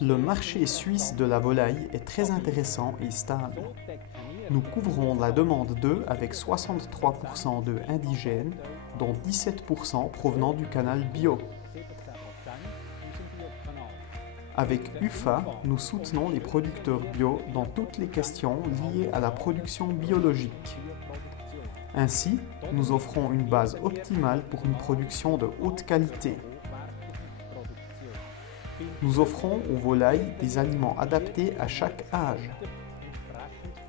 Le marché suisse de la volaille est très intéressant et stable. Nous couvrons la demande d'œufs avec 63% d'œufs indigènes, dont 17% provenant du canal bio. Avec UFA, nous soutenons les producteurs bio dans toutes les questions liées à la production biologique. Ainsi, nous offrons une base optimale pour une production de haute qualité. Nous offrons aux volailles des aliments adaptés à chaque âge.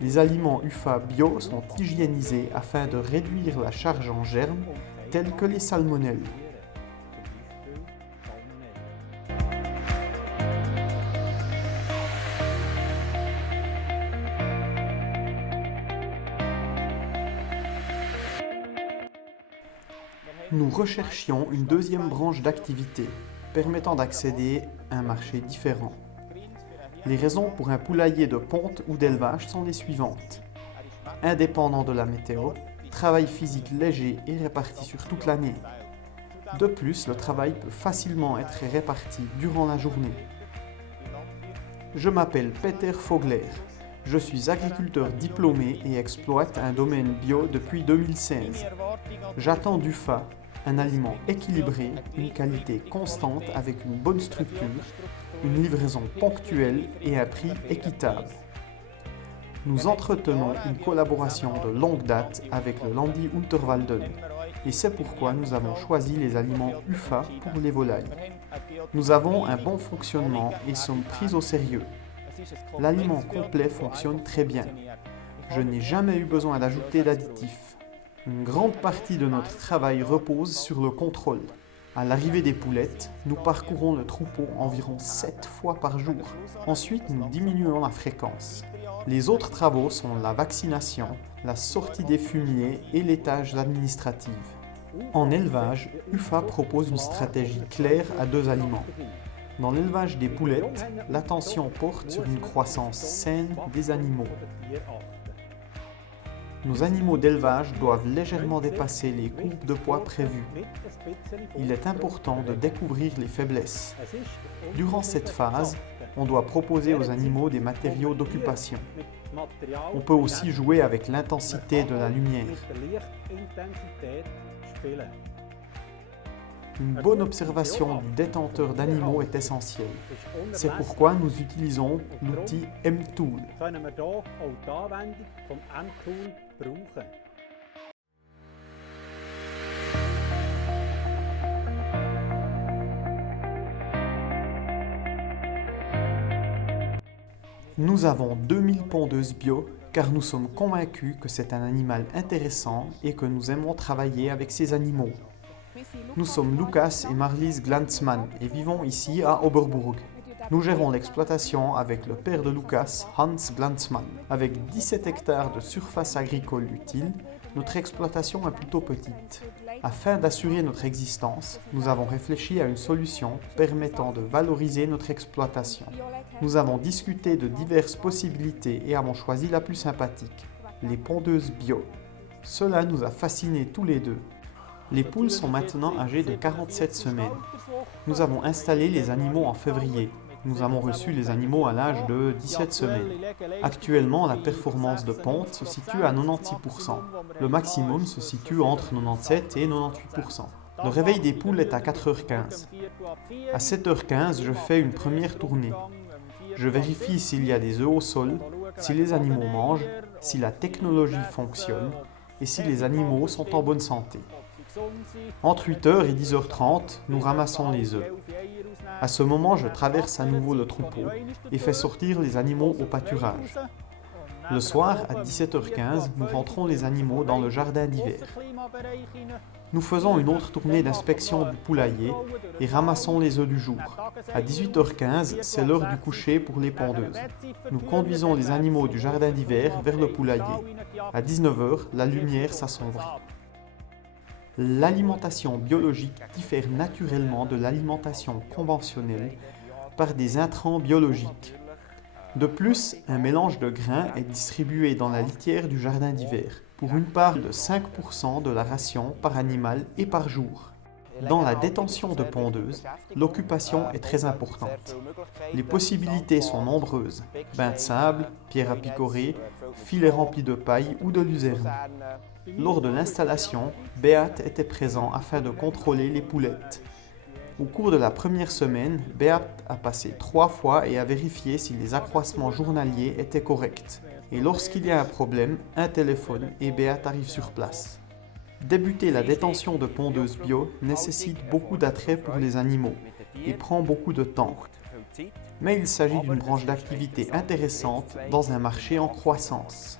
Les aliments UFA bio sont hygiénisés afin de réduire la charge en germes, tels que les salmonelles. Nous recherchions une deuxième branche d'activité, permettant d'accéder à un marché différent. Les raisons pour un poulailler de ponte ou d'élevage sont les suivantes. Indépendant de la météo, travail physique léger et réparti sur toute l'année. De plus, le travail peut facilement être réparti durant la journée. Je m'appelle Peter Vogler. Je suis agriculteur diplômé et exploite un domaine bio depuis 2016. J'attends d'UFA un aliment équilibré, une qualité constante avec une bonne structure, une livraison ponctuelle et un prix équitable. Nous entretenons une collaboration de longue date avec le Landi Unterwalden et c'est pourquoi nous avons choisi les aliments UFA pour les volailles. Nous avons un bon fonctionnement et sommes pris au sérieux. L'aliment complet fonctionne très bien. Je n'ai jamais eu besoin d'ajouter d'additifs. Une grande partie de notre travail repose sur le contrôle. À l'arrivée des poulettes, nous parcourons le troupeau environ 7 fois par jour. Ensuite, nous diminuons la fréquence. Les autres travaux sont la vaccination, la sortie des fumiers et les tâches administratives. En élevage, UFA propose une stratégie claire à deux aliments. Dans l'élevage des poulettes, l'attention porte sur une croissance saine des animaux. Nos animaux d'élevage doivent légèrement dépasser les courbes de poids prévues. Il est important de découvrir les faiblesses. Durant cette phase, on doit proposer aux animaux des matériaux d'occupation. On peut aussi jouer avec l'intensité de la lumière. Une bonne observation du détenteur d'animaux est essentielle. C'est pourquoi nous utilisons l'outil M-Tool. Nous avons 2000 pondeuses bio car nous sommes convaincus que c'est un animal intéressant et que nous aimons travailler avec ces animaux. Nous sommes Lukas et Marlies Glanzmann et vivons ici à Oberburg. Nous gérons l'exploitation avec le père de Lukas, Hans Glanzmann. Avec 17 hectares de surface agricole utile, notre exploitation est plutôt petite. Afin d'assurer notre existence, nous avons réfléchi à une solution permettant de valoriser notre exploitation. Nous avons discuté de diverses possibilités et avons choisi la plus sympathique, les pondeuses bio. Cela nous a fascinés tous les deux. Les poules sont maintenant âgées de 47 semaines. Nous avons installé les animaux en février. Nous avons reçu les animaux à l'âge de 17 semaines. Actuellement, la performance de ponte se situe à 96%. Le maximum se situe entre 97 et 98%. Le réveil des poules est à 4h15. À 7h15, je fais une première tournée. Je vérifie s'il y a des œufs au sol, si les animaux mangent, si la technologie fonctionne et si les animaux sont en bonne santé. Entre 8h et 10h30, nous ramassons les œufs. À ce moment, je traverse à nouveau le troupeau et fais sortir les animaux au pâturage. Le soir, à 17h15, nous rentrons les animaux dans le jardin d'hiver. Nous faisons une autre tournée d'inspection du poulailler et ramassons les œufs du jour. À 18h15, c'est l'heure du coucher pour les pondeuses. Nous conduisons les animaux du jardin d'hiver vers le poulailler. À 19h, la lumière s'assombrit. L'alimentation biologique diffère naturellement de l'alimentation conventionnelle par des intrants biologiques. De plus, un mélange de grains est distribué dans la litière du jardin d'hiver, pour une part de 5% de la ration par animal et par jour. Dans la détention de pondeuses, l'occupation est très importante. Les possibilités sont nombreuses. Bains de sable, pierres à picorer, filets remplis de paille ou de luzerne. Lors de l'installation, Beat était présent afin de contrôler les poulettes. Au cours de la première semaine, Beat a passé 3 fois et a vérifié si les accroissements journaliers étaient corrects. Et lorsqu'il y a un problème, un téléphone et Beat arrive sur place. Débuter la détention de pondeuses bio nécessite beaucoup d'attrait pour les animaux et prend beaucoup de temps. Mais il s'agit d'une branche d'activité intéressante dans un marché en croissance.